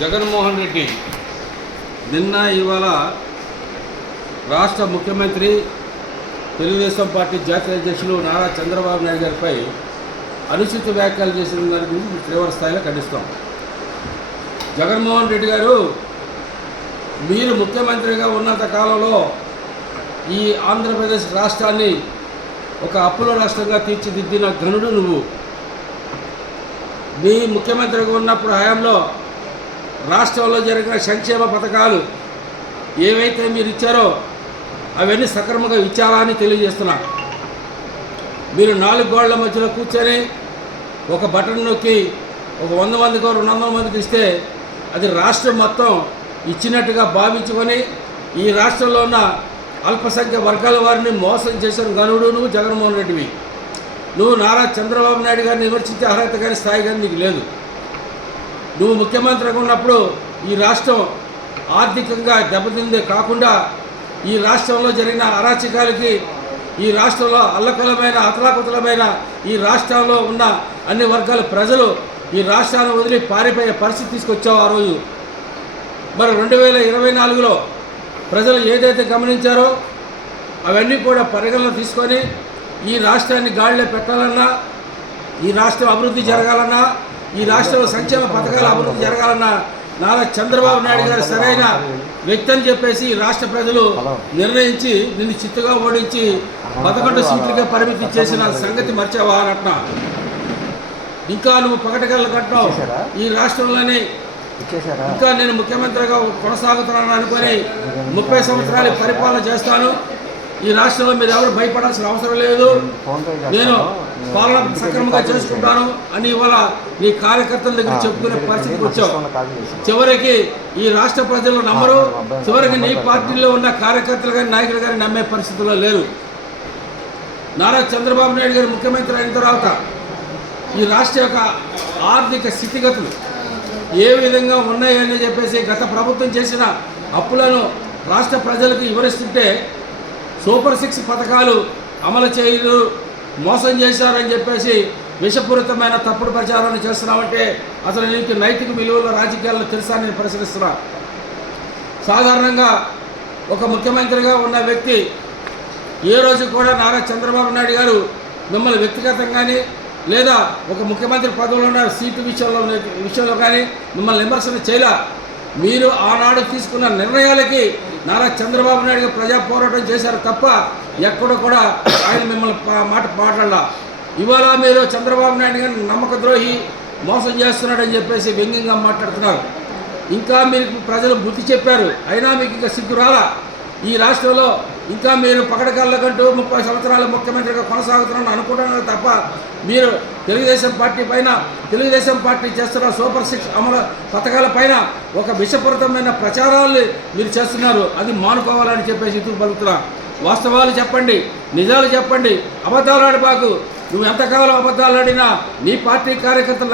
జగన్మోహన్ రెడ్డి నిన్న ఇవాళ రాష్ట్ర ముఖ్యమంత్రి తెలుగుదేశం పార్టీ జాతీయ అధ్యక్షులు నారా చంద్రబాబు నాయుడు గారిపై అనుచిత వ్యాఖ్యలు చేసిన దాని గురించి తీవ్ర స్థాయిలో ఖండిస్తాం. జగన్మోహన్ రెడ్డి గారు, మీరు ముఖ్యమంత్రిగా ఉన్నంత కాలంలో ఈ ఆంధ్రప్రదేశ్ రాష్ట్రాన్ని ఒక అప్పుల రాష్ట్రంగా తీర్చిదిద్దిన ఘనుడు నువ్వు. మీ ముఖ్యమంత్రిగా ఉన్నప్పుడు హయాంలో రాష్ట్రంలో జరిగిన సంక్షేమ పథకాలు ఏవైతే మీరు ఇచ్చారో అవన్నీ సక్రమంగా ఇచ్చారా అని తెలియజేస్తున్నా. మీరు 4 గోళ్ల మధ్యలో కూర్చొని ఒక బటన్ నొక్కి ఒక 100 మందికో 200 మందికి ఇస్తే అది రాష్ట్రం మొత్తం ఇచ్చినట్టుగా భావించుకొని ఈ రాష్ట్రంలో ఉన్న అల్పసంఖ్య వర్గాల వారిని మోసం చేసిన ఘనుడు నువ్వు జగన్మోహన్ రెడ్డివి. నువ్వు నారా చంద్రబాబు నాయుడు గారిని విమర్శించే అర్హత కానీ స్థాయి కానీ నీకు లేదు. నువ్వు ముఖ్యమంత్రిగా ఉన్నప్పుడు ఈ రాష్ట్రం ఆర్థికంగా దెబ్బతిందే కాకుండా ఈ రాష్ట్రంలో జరిగిన అరాచకాలకి, ఈ రాష్ట్రంలో అల్లకలమైన అతలాకుతలమైన ఈ రాష్ట్రంలో ఉన్న అన్ని వర్గాల ప్రజలు ఈ రాష్ట్రాన్ని వదిలి పారిపోయే పరిస్థితి తీసుకొచ్చావు ఆ రోజు. మరి 2024లో ప్రజలు ఏదైతే గమనించారో అవన్నీ కూడా పరిగణన తీసుకొని ఈ రాష్ట్రాన్ని గాడిలో పెట్టాలన్నా, ఈ రాష్ట్రం అభివృద్ధి జరగాలన్నా, ఈ రాష్ట్రంలో సంక్షేమ పథకాల అభివృద్ధి జరగాలన్నా నారా చంద్రబాబు నాయుడు గారు సరైన వ్యక్తి అని చెప్పేసి రాష్ట్ర ప్రజలు నిర్ణయించి నిన్ను చిత్తుగా ఓడించి 11 సీట్లుగా పరిమితి చేసిన సంగతి మర్చావా అన్నట్న. ఇంకా నువ్వు పగటగల్లు కట్టినావు. ఈ రాష్ట్రంలోనే ఇంకా నేను ముఖ్యమంత్రిగా కొనసాగుతున్నాను అనుకొని 30 సంవత్సరాలు పరిపాలన చేస్తాను, ఈ రాష్ట్రంలో మీరు ఎవరు భయపడాల్సిన అవసరం లేదు, నేను పాలన సక్రమంగా చేసుకుంటాను అని ఇవాళ నీ కార్యకర్తల దగ్గర చెప్పుకునే పరిస్థితికి వచ్చావు. చివరికి ఈ రాష్ట్ర ప్రజలు నమ్మరు, చివరికి నీ పార్టీలో ఉన్న కార్యకర్తలు కానీ నాయకులు కానీ నమ్మే పరిస్థితుల్లో లేరు. నారా చంద్రబాబు నాయుడు గారు ముఖ్యమంత్రి అయిన తర్వాత ఈ రాష్ట్ర యొక్క ఆర్థిక స్థితిగతులు ఏ విధంగా ఉన్నాయని చెప్పేసి గత ప్రభుత్వం చేసిన అప్పులను రాష్ట్ర ప్రజలకు వివరిస్తుంటే సూపర్ 6 పథకాలు అమలు చేయరు, మోసం చేశారని చెప్పేసి విషపూరితమైన తప్పుడు ప్రచారాన్ని చేస్తున్నామంటే అసలు నీకు నైతిక విలువల రాజకీయాలను తెలుసా నేను పరిశీలిస్తున్నా. సాధారణంగా ఒక ముఖ్యమంత్రిగా ఉన్న వ్యక్తి ఏ రోజు కూడా నారా చంద్రబాబు నాయుడు గారు మిమ్మల్ని వ్యక్తిగతంగానే లేదా ఒక ముఖ్యమంత్రి పదవిలో ఉన్న సీటు విషయంలో కానీ మిమ్మల్ని విమర్శన చేయలే. మీరు ఆనాడు తీసుకున్న నిర్ణయాలకి నారా చంద్రబాబు నాయుడు గారు ప్రజా పోరాటం చేశారు తప్ప ఎక్కడ కూడా ఆయన మిమ్మల్ని మాట్లాడాల. ఇవాళ మీరు చంద్రబాబు నాయుడు గారిని నమ్మక ద్రోహి, మోసం చేస్తున్నాడని చెప్పేసి వ్యంగ్యంగా మాట్లాడుతున్నారు. ఇంకా మీకు ప్రజలు బుద్ధి చెప్పారు, అయినా మీకు ఇంకా సిగ్గు రాలా. ఈ రాష్ట్రంలో ఇంకా మీరు పకడకళ్ళకంటూ 30 సంవత్సరాల ముఖ్యమంత్రిగా కొనసాగుతున్నారని అనుకుంటున్నారు తప్ప మీరు తెలుగుదేశం పార్టీ పైన, తెలుగుదేశం పార్టీ చేస్తున్న సూపర్ 6 అమలు పథకాల పైన ఒక విషపూరితమైన ప్రచారాలు మీరు చేస్తున్నారు. అది మానుకోవాలని చెప్పేసి ఇతరులు పలుకుతున్నారు. వాస్తవాలు చెప్పండి, నిజాలు చెప్పండి, అబద్ధాలు ఆడబాకు. నువ్వు ఎంతకాలం అబద్ధాలు ఆడినా నీ పార్టీ కార్యకర్తలు